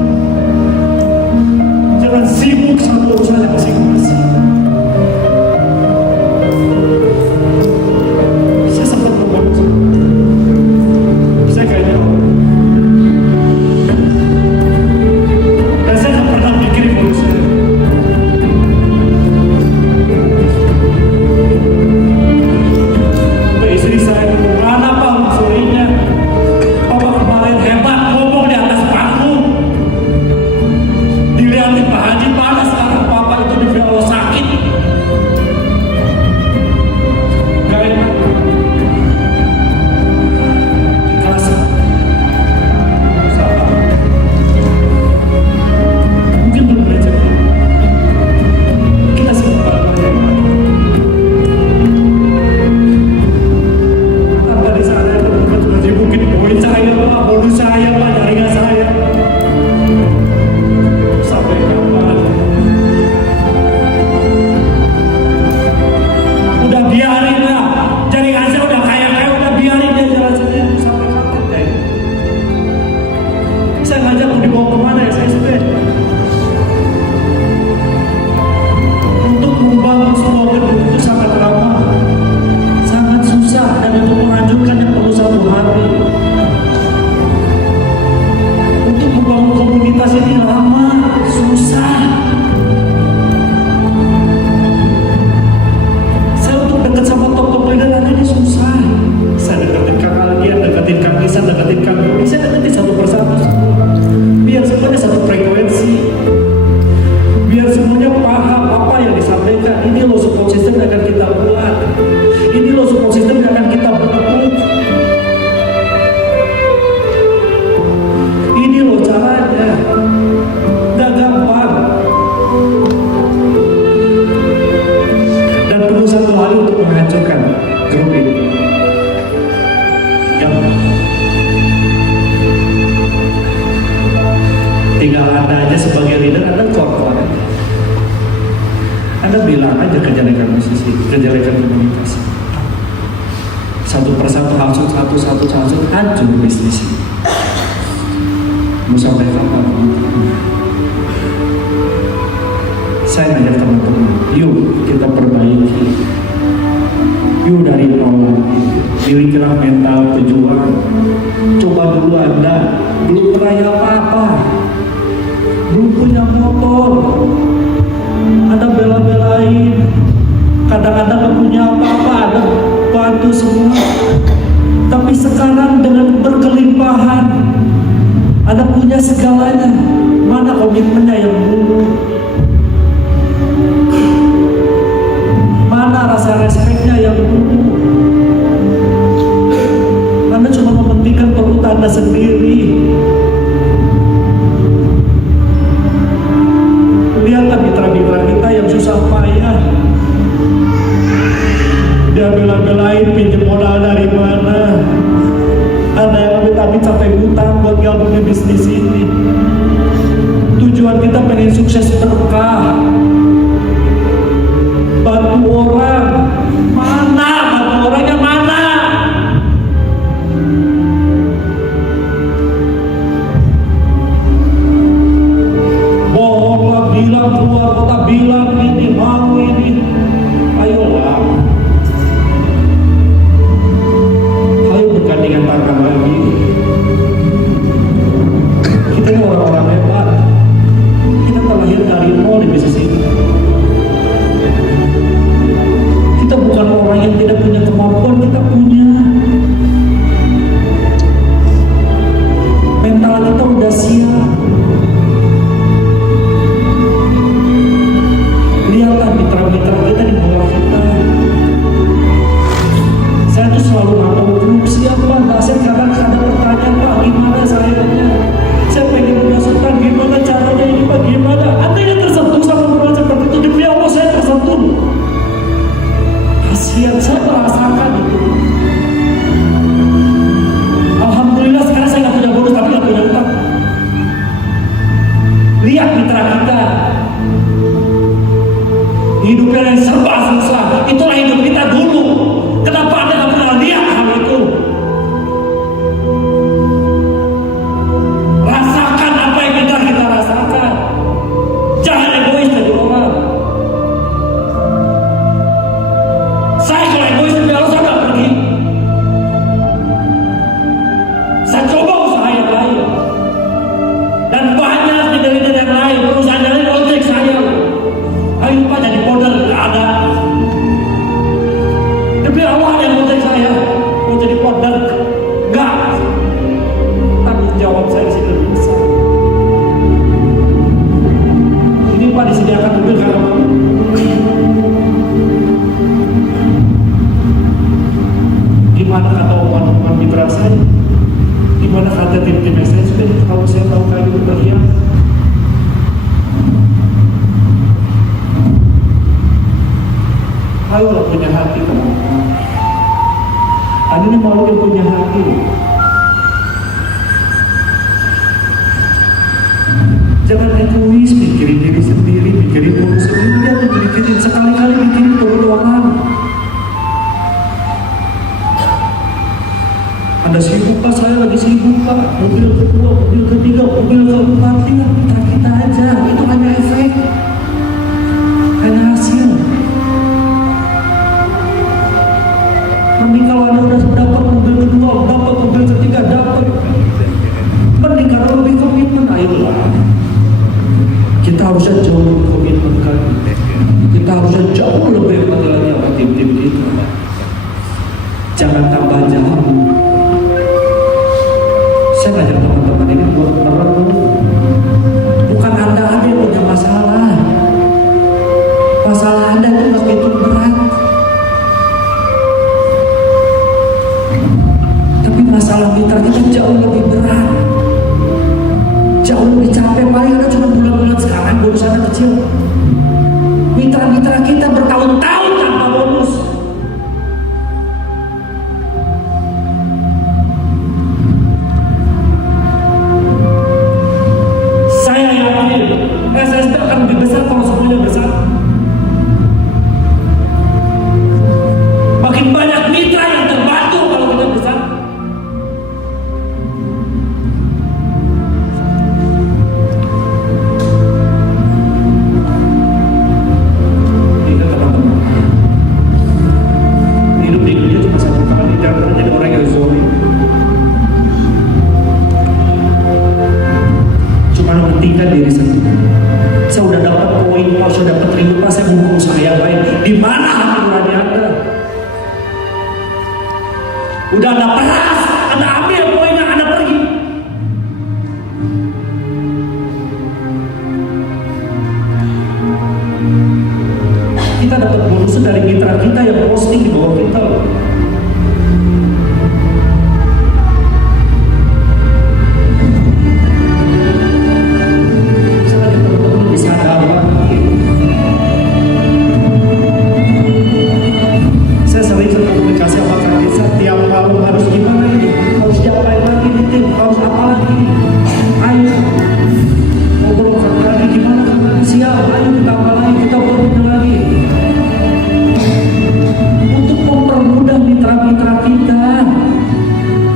sebagai leader, Anda keluar aja. Anda bilang aja kejelekan musisi, kejelekan komunitas. Satu persatu hasut, hancur bisnis. Mau sampai kapan? Saya ngajak teman-teman, yuk kita perbaiki. Yuk dari nol lagi. Milikilah mental tujuan. Coba dulu Anda belum pernah apa-apa, belum punya motor, Anda bela-belain. Kadang-kadang gak punya apa-apa, Anda bantu semua. Tapi sekarang dengan berkelimpahan, Anda punya segalanya. Mana komitmennya yang dulu? Mana rasa respeknya yang dulu? Anda cuma mementingkan perut Anda sendiri. Lihatlah mitra-mitra kita yang susah payah. Dia bela-belain pinjam modal dari mana. Ada yang amit-amit sampai hutang buat gabung di bisnis ini. Tujuan kita pengen sukses berkah, bantu orang. Mana bantu orangnya, mana? Bohonglah, bilang keluar kota, bilang ini, mau ini. Ayolah, ayo bergandingan tangan lagi. Kita ini orang-orang hebat. Kita terlahir dari nol di bisnis ini. Kita bukan orang yang tidak punya kemampuan, kita punya. Mental kita udah siap. Lihatlah mitra-mitra kita di bawah kita. Saya tuh selalu ngomong belum siap Pak. Saya kadang-kadang pertanyaan, Pak gimana sayanya? Saya pengen punya sultan, gimana caranya ini Pak, gimana? Anda yang tersentuh sama orang seperti itu, demi Allah saya tersentuh. Kasihan, saya merasakan itu. Alhamdulillah sekarang saya nggak punya bonus, tapi nggak punya utang. Lihat mitra kita, hidupnya yang serba susah. Itulah hidup kita dulu. Kenapa Anda nggak pernah lihat hal itu? Rasakan apa yang kita rasakan. Jangan egois jadi orang. Saya kalau egois demi Allah saya nggak pergi. Saya coba usaha yang lain. Dan banyak dari yang lain. Perusahaan yang lain ojek saya. Ayo Pak jadi modal, nggak ada. Demi Allah ada yang ojek saya. Mau jadi modal, nggak. Tanggung jawab saya sih lebih besar. Ini Pak disediakan mobil karena gimana kata omongan mitra saya, gimana kata tim-tim saya sudah kalau saya tahu kali itu berhiang. Ayolah punya hati kamu. Anda ini mau yang punya hati. Jangan egois, mikirin diri sendiri, mikirin diri sendiri, dia mikirin sekali-kali mikirin perut orang. Anda sibuk Pak, saya lagi sibuk Pak. Mobil kedua, mobil ketiga, mobil keempat, tinggal kita aja. Itu hanya efek, hanya hasil. Mending kalau Anda udah dapat mobil kedua, dapat mobil ketiga, dapat. Mending kalau lebih komitmen, ayolah. Kita harusnya jauh lebih komitmen kan. Kita harusnya jauh lebih hebat lagi sama tim-tim kita. Jangan tambah jahat. Saya ngajak teman-teman ini buat merenung. Bukan Anda aja yang punya masalah. Masalah Anda itu nggak begitu berat. Tapi masalah mitra kita jauh lebih berat. Jauh lebih capek. Paling Anda cuma bulan-bulan sekarang bonus Anda kecil. Mitra-mitra kita bertahun-tahun tanpa bonus. Saya yakin sendiri. Saya udah dapat poin, Pak, sudah dapat terima, Pak, saya hukum saya baik. Di mana hati nurani Anda? Udah Anda peras, Anda ambil poinnya, Anda pergi. Kita dapat bonus dari mitra kita yang posting di bawah kita loh.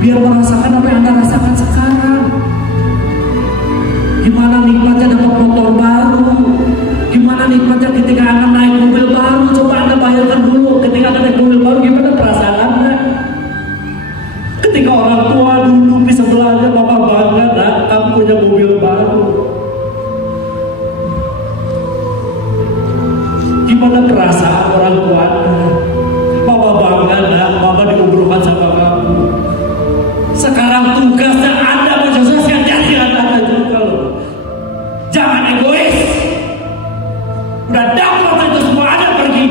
Biar merasakan apa yang Anda rasakan sekarang. Gimana nikmatnya dapat motor baru, gimana nikmatnya ketika Anda naik mobil baru. Coba Anda bayangkan dulu, ketika Anda naik mobil baru, gimana perasaan Anda? Ketika orang tua dulu di sebelahnya, Bapak bangga, nak, kamu punya mobil baru. Gimana perasaan orang tua Anda? Bapak bangga, nak, Bapak diumrohkan sama kamu. Sekarang tugasnya Anda mensukseskan jadian Anda juga loh. Jangan egois. Udah dapat itu semua, Anda pergi.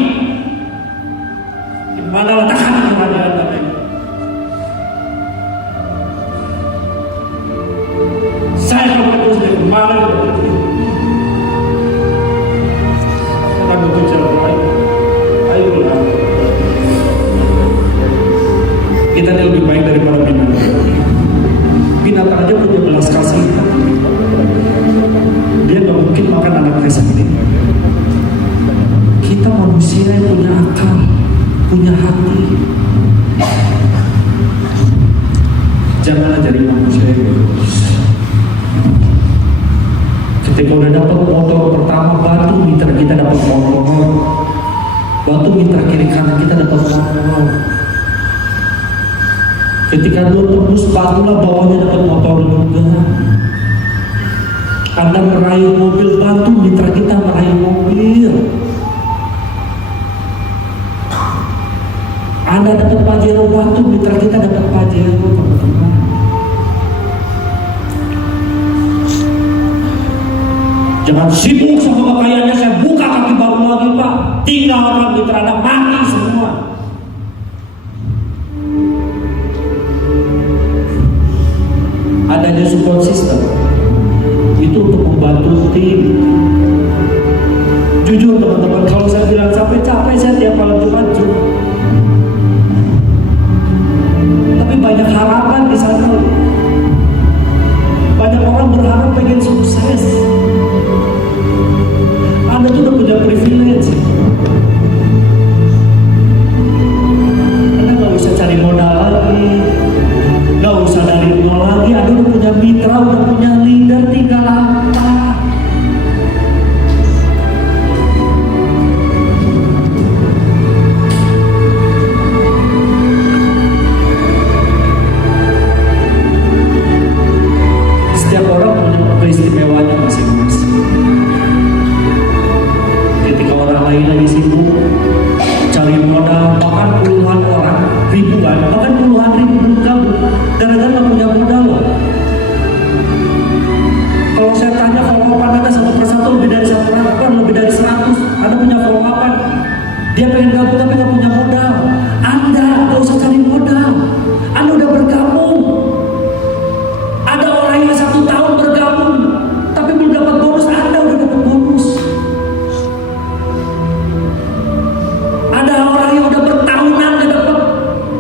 Gimana letakkan kepada Anda? Saya akan terus dari kemarin. Saya akan berbicara baik. Ayolah. Kita lebih baik daripada binatang. Binatang aja punya belas kasih. Dia gak mungkin makan anaknya sendiri. Kita manusia yang punya akal, punya hati. Janganlah jadi manusia yang egois. Ketika udah dapat motor pertama, batu mitra kita dapat motor. Batu mitra kiri kanan kita dapat motor. Ketika lu tembus batulah bawahnya dapat motor juga. Anda meraih mobil batu, mitra kita meraih mobil. Anda dapat pajero batu, mitra kita dapat pajero, teman-teman. Jangan sibuk sama kekayaannya, saya buka kaki baru lagi, Pak. Tinggalkan mitra Anda mati semua. Adanya support system itu untuk membantu tim. Jujur teman-teman, kalau saya bilang capek-capek, saya tiap malam Jumat. Tapi banyak harapan di sana. Banyak orang berharap pengen sukses. Anda tuh udah punya privilege. Anda nggak usah cari modal lagi. Gak usah dari nol lagi, Anda udah punya mitra, udah punya leader, tinggal apa? Setiap orang punya keistimewaannya masing-masing. Ketika orang lain lagi sibuk cari modal, bahkan puluhan orang, ribuan, bahkan puluhan ribu kamu kadang-kadang gak punya modal loh. Kalau saya tanya follow-up Anda satu persatu lebih dari 100, lebih dari 100, Anda punya follow-up, dia pengen gabung tapi gak punya modal. Anda gak usah cari modal, Anda udah bergabung. Ada orang yang 1 tahun bergabung tapi belum dapat bonus, Anda udah dapat bonus. Ada orang yang udah bertahunan gak dapat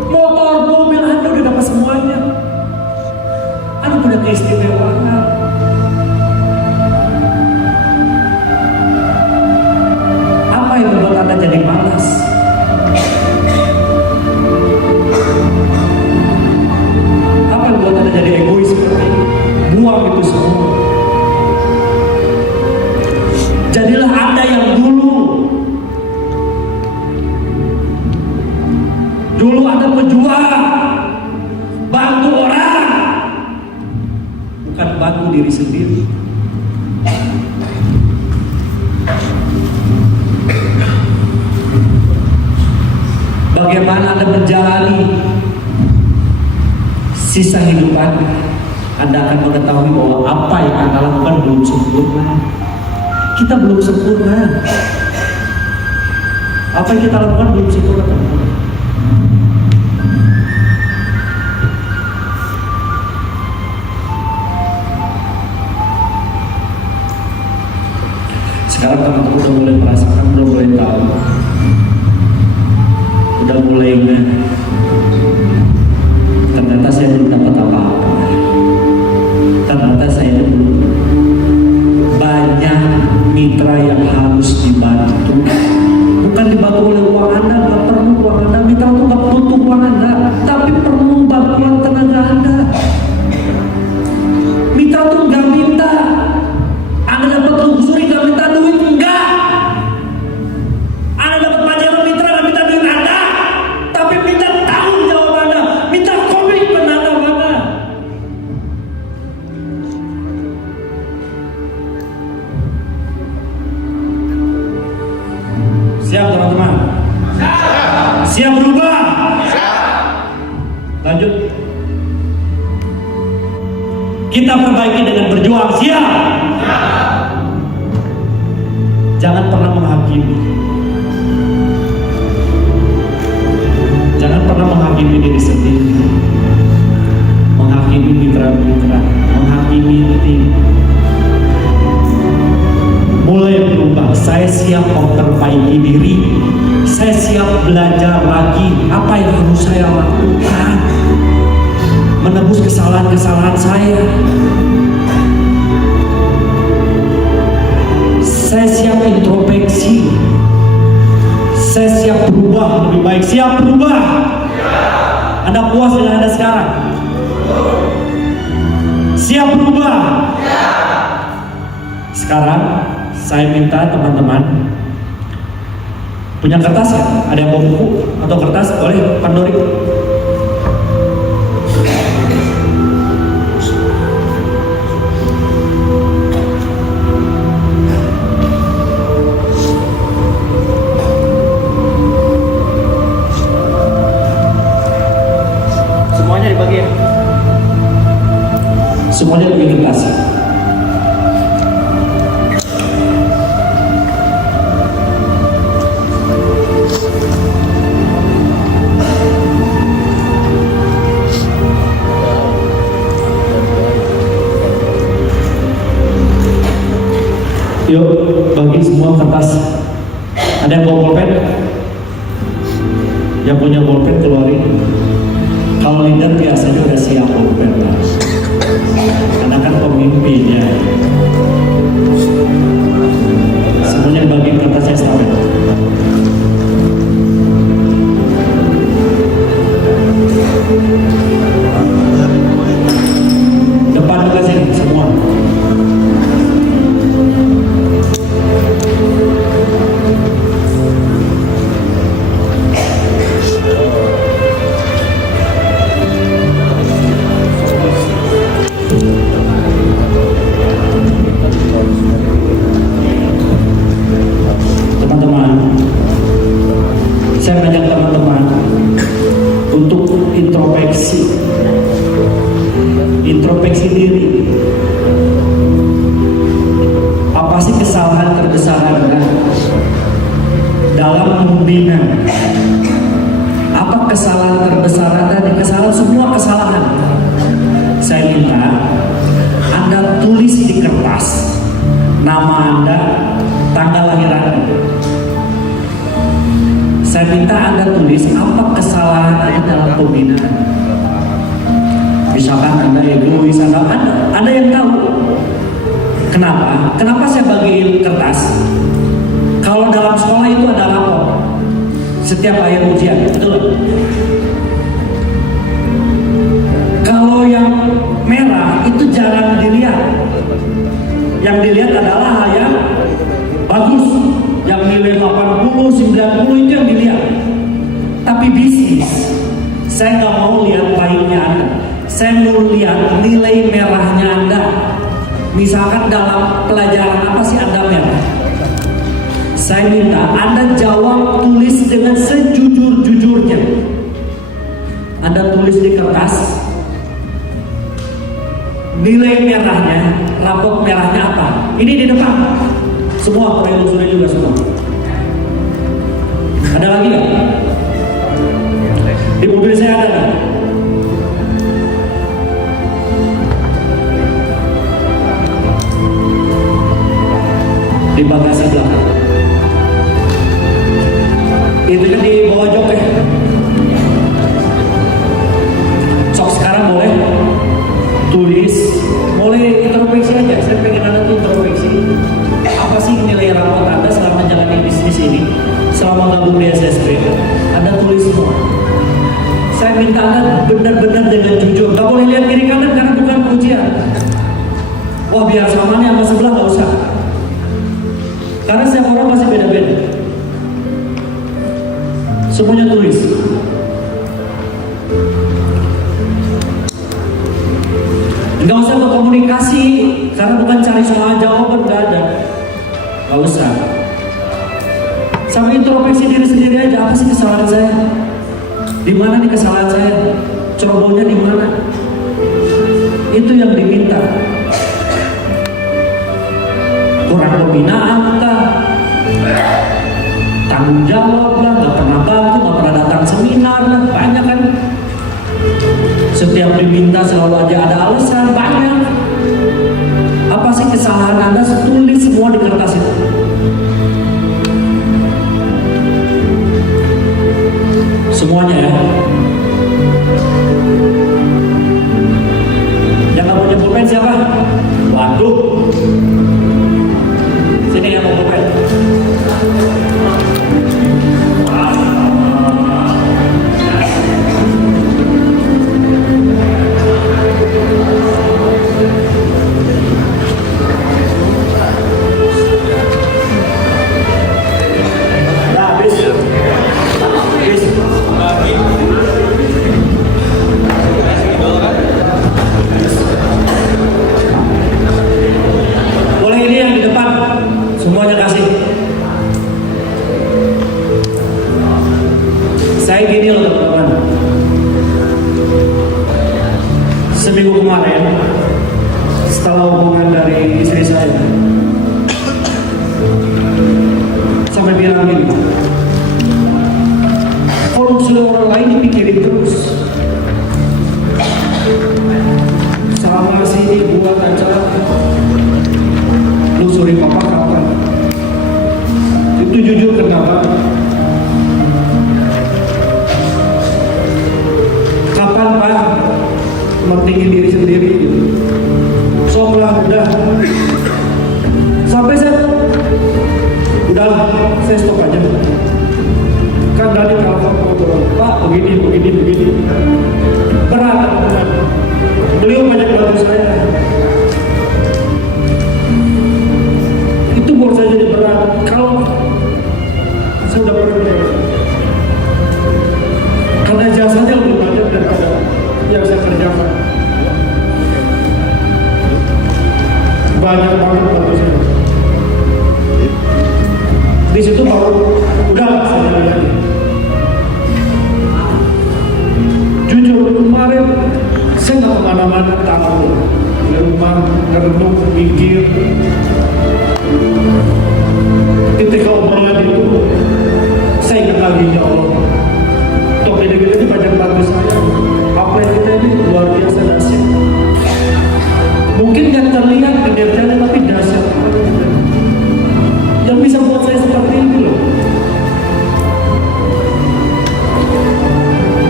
motor, mobil, Anda udah dapat semuanya. Anda punya keistimewaan. Apa yang membuat Anda jadi malas? Apa yang membuat Anda jadi egois seperti ini? Buang itu semua. Jadilah Anda yang dulu Anda pejuang, bantu orang, bukan bantu diri sendiri. Anda menjalani sisa hidup Anda akan mengetahui bahwa apa yang Anda lakukan belum sempurna. Kita belum sempurna. Apa yang kita lakukan belum sempurna, teman-teman. Sekarang teman-teman udah mulai merasakan, udah mulai tahu, udah mulai ternyata saya belum dapat apa-apa. Ternyata saya belum banyak mitra yang harus dibantu. Bukan dibantu oleh uang Anda, nggak perlu uang Anda. Mitra itu nggak butuh uang Anda, tapi perlu bantuan tenaga Anda. Mitra itu nggak minta Anda dapat luxury, nggak minta duit, enggak. Anda dapat pelajaran mitra, nggak minta duit Anda, tapi minta tanggung jawab Anda, minta komitmen Anda. Siap teman-teman? Siap berubah? Lanjut. Kita perbaiki dengan berjuang. Siap? Jangan pernah menghakimi. Jangan pernah menghakimi diri sendiri, menghakimi mitra-mitra, menghakimi tim. Mulai berubah. Saya siap memperbaiki diri. Saya siap belajar lagi apa yang harus saya lakukan, menebus kesalahan-kesalahan saya. Saya siap introspeksi. Saya siap berubah lebih baik. Siap berubah? Anda puas dengan Anda sekarang? Siap berubah? Sekarang saya minta teman-teman punya kertas ya? Ada yang bawa buku atau kertas? Boleh, Pandori. Semuanya dibagi ya? Semuanya dibagi kertas. Yuk, bagi semua kertas. Ada yang bawa bolpen? Yang punya bolpen keluarin. Kalau leader biasanya udah siap bolpen lah, karena kan pemimpinnya. Semuanya bagi kertasnya estafet. Depan juga sini semua. Saya mengajak teman-teman untuk introspeksi diri. Apa sih kesalahan terbesar Anda dalam membina? Apa kesalahan terbesar Anda? Semua kesalahan. Saya minta Anda tulis di kertas nama Anda, tanggal lahir Anda. Saya minta Anda tulis apa kesalahan Anda dalam pembinaan. Misalkan Anda egois, Anda yang tahu. Kenapa? Kenapa saya bagiin kertas? Kalau dalam sekolah itu ada rapor setiap akhir ujian, betul? Kalau yang merah itu jarang dilihat. Yang dilihat adalah hal yang bagus, yang nilai 80, 90 itu yang dilihat. Tapi bisnis, saya nggak mau lihat pahitnya Anda. Saya mau lihat nilai merahnya Anda. Misalkan dalam pelajaran apa sih Anda merah? Saya minta Anda jawab, tulis dengan sejujur-jujurnya. Anda tulis di kertas nilai merahnya, rapot merahnya apa. Ini di depan. Semua Bapak Ibu Saudara juga semua. Ada lagi nggak? Di mobil saya ada nggak? Di bagasi belakang. Itu kan di bawah jok ya. Sok sekarang boleh tulis, boleh introspeksi aja. Saya pengen Anda tuh introspeksi. Apa sih nilai rapot Anda selama jalanin bisnis ini, selama gabung di SSP? Anda tulis semua. Saya minta Anda benar-benar dengan jujur. Gak boleh lihat kiri kanan karena bukan ujian. Wah biar sama nih sama sebelah gak usah. Karena setiap orang masih beda-beda. Semuanya tulis. Gak usah berkomunikasi karena bukan cari soal jawaban, gak ada. Gak usah. Sama introspeksi diri sendiri aja. Apa sih kesalahan saya? Di mana nih kesalahan saya? Cerobohnya di mana? Itu yang diminta. Kurang pembinaan kah? Tanggung jawab lah, nggak pernah bantu, nggak pernah datang seminar lah, banyak kan. Setiap diminta selalu aja ada alasan, banyak. Apa sih kesalahan Anda? Tulis semua di kertas itu. Semuanya ya. Yang nggak punya pulpen siapa? Waduh. Sini yang mau pulpen. Boleh ini yang di depan, semuanya kasih. Saya gini loh teman-teman. Seminggu kemarin, setelah hubungan dari istri saya, sampai bilang gini, kalau sudah orang lain dipikirin terus. Sama sini buat acara, lu suri papa kapan? Itu jujur kenapa? Kapan Pak? Mentingin diri sendiri. Sok lah, udah. Sampai saya, udahlah, saya stop aja. Kan dari telepon ngobrol, Pak begini. Berat. Beliau banyak bantu saya. Itu buat saya jadi berat. Kalau saya udah pernah, karena jasanya lebih banyak daripada yang saya kerjakan. Banyak banget bantu saya. Di situ baru udah saya lagi. Jujur kemarin saya nggak kemana-mana, tahu di rumah ngerenung mikir. Ketika obrolan itu saya ingat lagi, ya Allah, toh beda-beda ini banyak bantu saya. Apa yang kita ini luar biasa dahsyat. Mungkin nggak terlihat kedetailnya tapi dahsyat. Yang bisa buat saya seperti itu loh.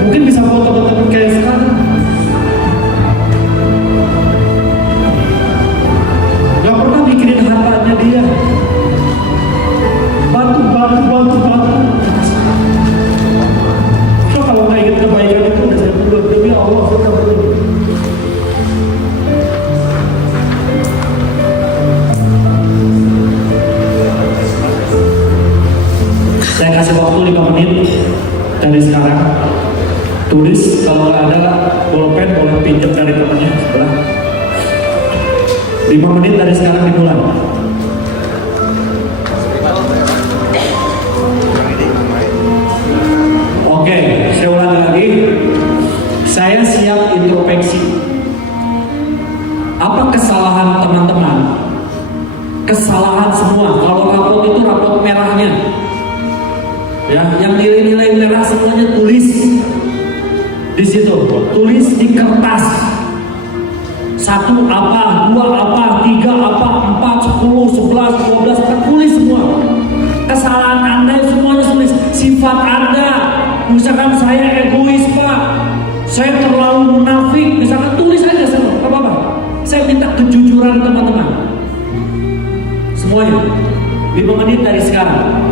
Mungkin bisa buat teman-teman kayak sekarang. Gak pernah mikirin hartanya dia. Bantu. So, kalau nggak ingin kebaikan itu udah saya berdoa, demi Allah saya berdoa. Saya kasih waktu 5 menit dari sekarang. Tulis, kalau nggak ada bolpen boleh pinjam dari temannya sebelah. 5 menit dari sekarang dimulai. Oke, saya ulangi lagi. Ya, yang nilai-nilai merah semuanya tulis di situ, tulis di kertas. 1 apa, 2 apa, 3 apa, 4, 10, 11, 12, kita tulis semua. Kesalahan Anda semuanya tulis. Sifat Anda, misalkan saya egois Pak, saya terlalu munafik, misalkan tulis aja semua, gak apa-apa. Saya minta kejujuran teman-teman. Semuanya, 5 menit dari sekarang.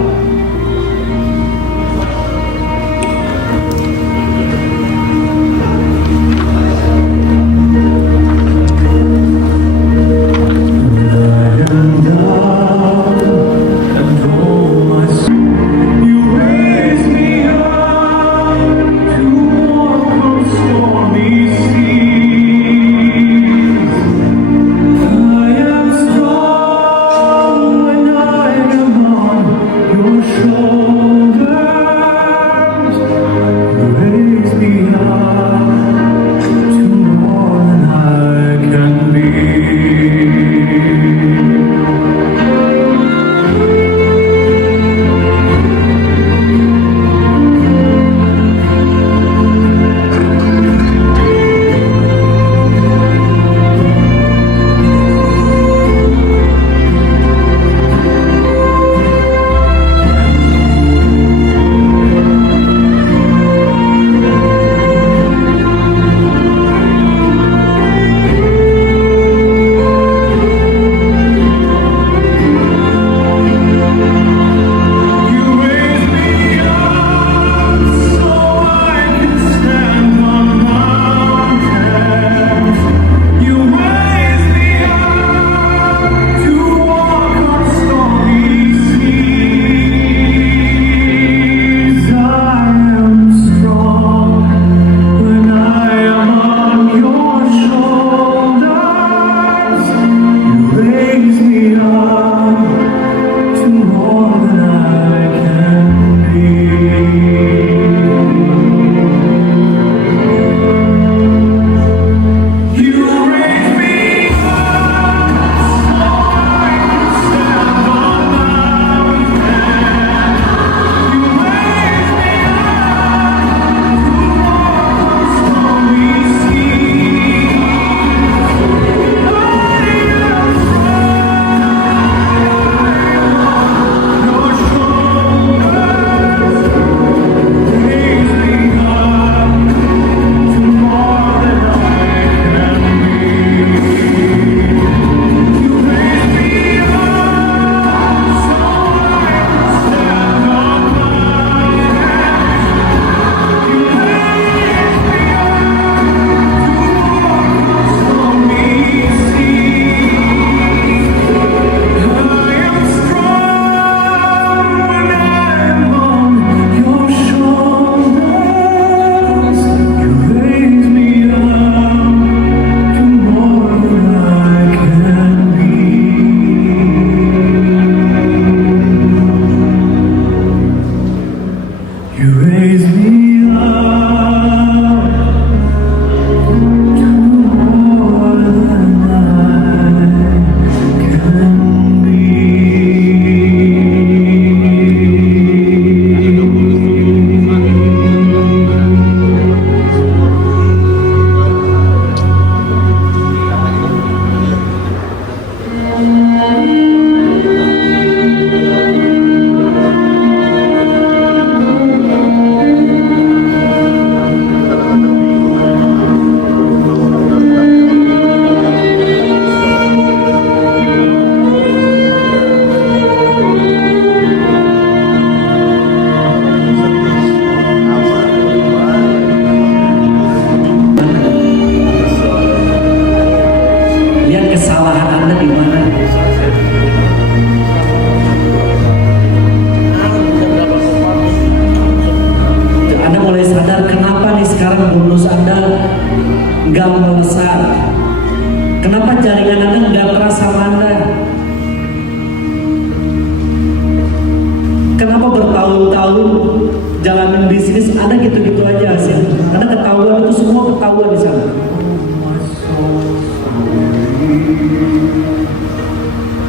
jalanin bisnis Anda gitu-gitu aja hasil. Anda ketahuan itu semua ketahuan di sana.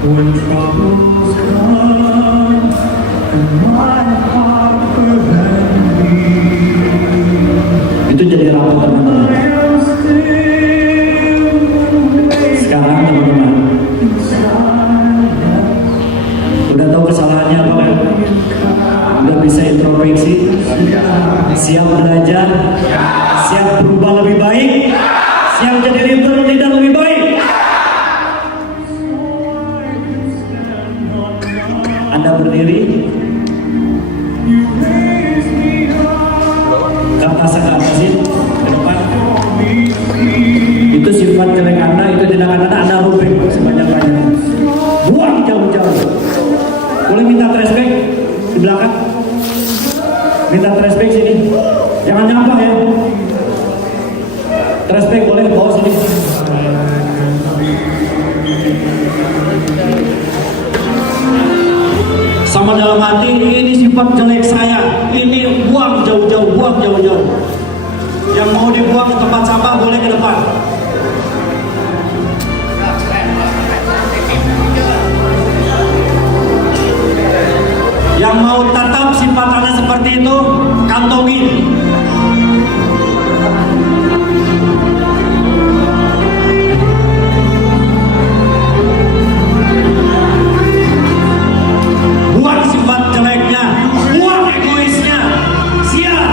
When troubles come and my heart tahu kesalahannya apa kan? Udah bisa introspeksi, siap belajar, siap berubah lebih baik, siap jadi leader lebih baik. Anda berdiri, kata ke atasin ke depan. Itu sifat jelek Anda, itu tindakan Anda rubrik sebanyak-banyaknya. Buang jauh-jauh. Boleh minta flashback di belakang? Minta flashback sini. Jangan nyampah ya. Flashback boleh bawa sini. Sama dalam hati, ini sifat jelek saya. Ini buang jauh-jauh, buang jauh-jauh. Yang mau dibuang ke tempat sampah boleh ke depan. Yang mau tetap sifat Anda seperti itu, kantongin. Buang sifat jeleknya, buang egoisnya. Siap.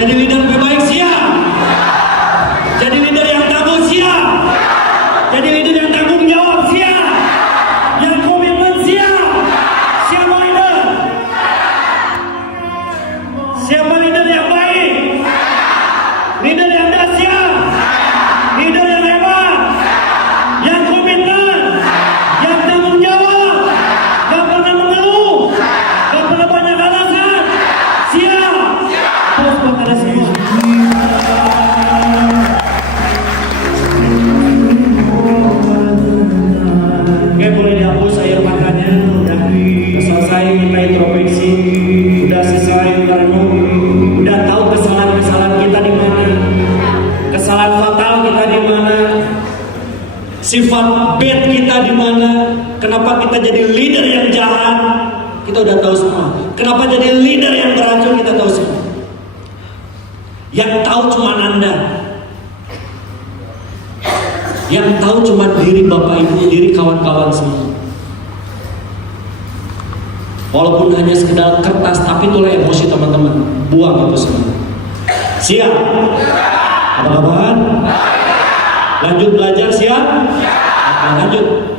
Jadi leader lebih baik, siap. Jadi leader yang tangguh, siap. Jadi leader yang tanggung jawab, siap. Yang komitmen, siap. Siapa leader? Siapa leader yang baik? Leader yang dahsyat. Leader yang hebat. Yang komitmen. Yang tanggung jawab. Gak pernah mengeluh. Gak pernah banyak alasan. Siap. Terus bakal semua. Oke, boleh dihapus air matanya. Udah selesai minta introspeksi. Udah selesai merenung. Udah tahu kesalahan-kesalahan kita di mana. Kesalahan fatal kita di mana. Sifat bad kita di mana. Kenapa kita jadi leader yang jahat. Kita udah tahu semua. Kenapa jadi leader yang beracun, kita tahu semua. Yang tahu cuma Anda. Yang tahu cuma diri Bapak Ibu, diri kawan-kawan semua. Walaupun hanya sekedar kertas, tapi itulah emosi teman-teman. Buang itu semua. Siap? Apa-apaan? Lanjut belajar, siap? Lanjut.